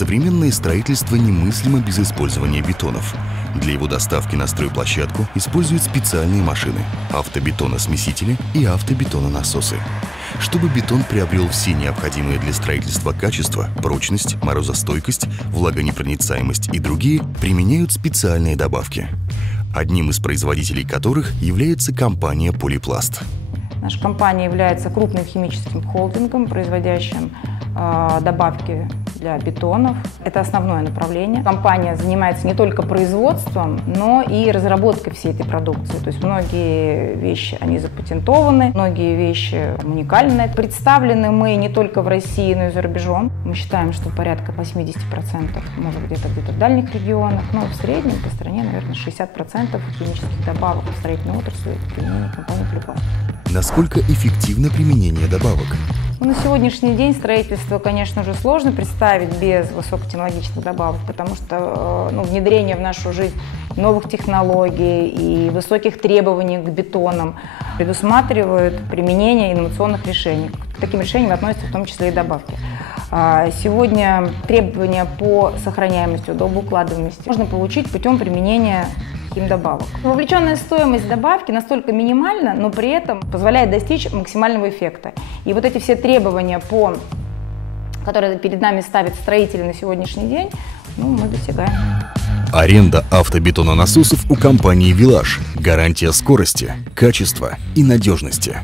Современное строительство немыслимо без использования бетонов. Для его доставки на стройплощадку используют специальные машины – автобетоносмесители и автобетононасосы. Чтобы бетон приобрел все необходимые для строительства качества, прочность, морозостойкость, влагонепроницаемость и другие, применяют специальные добавки, одним из производителей которых является компания «Полипласт». Наша компания является крупным химическим холдингом, производящим добавки для бетонов. Это основное направление. Компания занимается не только производством, но и разработкой всей этой продукции. То есть многие вещи, они запатентованы, многие вещи уникальны. Представлены мы не только в России, но и за рубежом. Мы считаем, что порядка 80%, может где-то в дальних регионах, но в среднем по стране, наверное, 60% химических добавок в строительной отрасли применение компании «Полипласт». Насколько эффективно применение добавок? На сегодняшний день строительство, конечно же, сложно представить без высокотехнологичных добавок, потому что внедрение в нашу жизнь новых технологий и высоких требований к бетонам предусматривает применение инновационных решений. К таким решениям относятся в том числе и добавки. Сегодня требования по сохраняемости, удобоукладываемости можно получить путем применения химдобавок. Вовлеченная стоимость добавки настолько минимальна, но при этом позволяет достичь максимального эффекта. И вот эти все требования, которые перед нами ставят строители на сегодняшний день, мы достигаем. Аренда автобетононасосов у компании «Вилаж». Гарантия скорости, качества и надежности.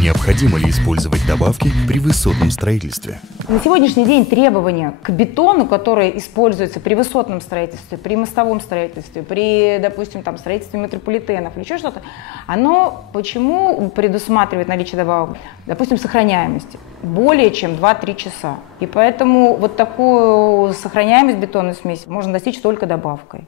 Необходимо ли использовать добавки при высотном строительстве? На сегодняшний день требования к бетону, которые используются при высотном строительстве, при мостовом строительстве, при, допустим, строительстве метрополитенов или еще что-то, оно почему предусматривает наличие добавок? Допустим, сохраняемости более чем 2-3 часа. И поэтому вот такую сохраняемость бетонной смеси можно достичь только добавкой.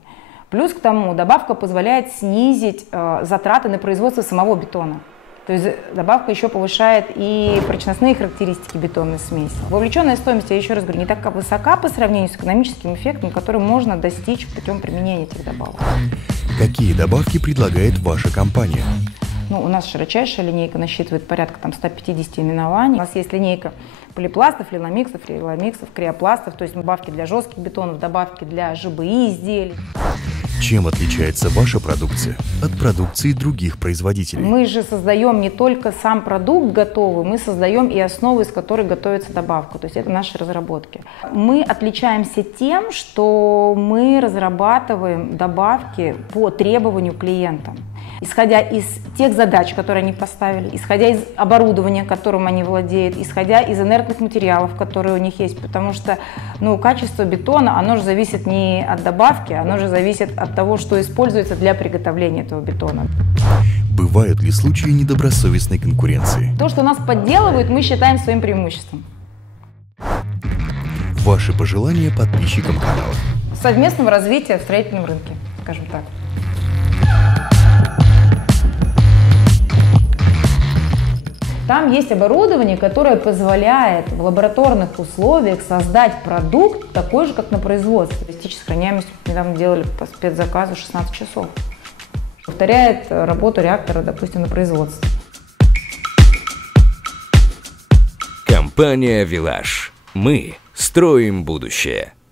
Плюс к тому, добавка позволяет снизить затраты на производство самого бетона. То есть добавка еще повышает и прочностные характеристики бетонной смеси. Вовлеченная стоимость, я еще раз говорю, не так высока по сравнению с экономическим эффектом, который можно достичь путем применения этих добавок. Какие добавки предлагает ваша компания? У нас широчайшая линейка насчитывает порядка 150 именований. У нас есть линейка полипластов, линомиксов, криопластов, то есть добавки для жестких бетонов, добавки для ЖБИ изделий. Чем отличается ваша продукция от продукции других производителей? Мы же создаем не только сам продукт готовый, мы создаем и основу, из которой готовится добавка. То есть это наши разработки. Мы отличаемся тем, что мы разрабатываем добавки по требованию клиента. Исходя из тех задач, которые они поставили, исходя из оборудования, которым они владеют, исходя из инертных материалов, которые у них есть. Потому что качество бетона, оно же зависит не от добавки, оно же зависит от того, что используется для приготовления этого бетона. Бывают ли случаи недобросовестной конкуренции? То, что нас подделывают, мы считаем своим преимуществом. Ваши пожелания подписчикам канала? Совместного развития в строительном рынке, скажем так. Там есть оборудование, которое позволяет в лабораторных условиях создать продукт такой же, как на производстве. Достичь сохраняемости недавно делали по спецзаказу 16 часов. Повторяет работу реактора, допустим, на производстве. Компания «Вилаж». Мы строим будущее.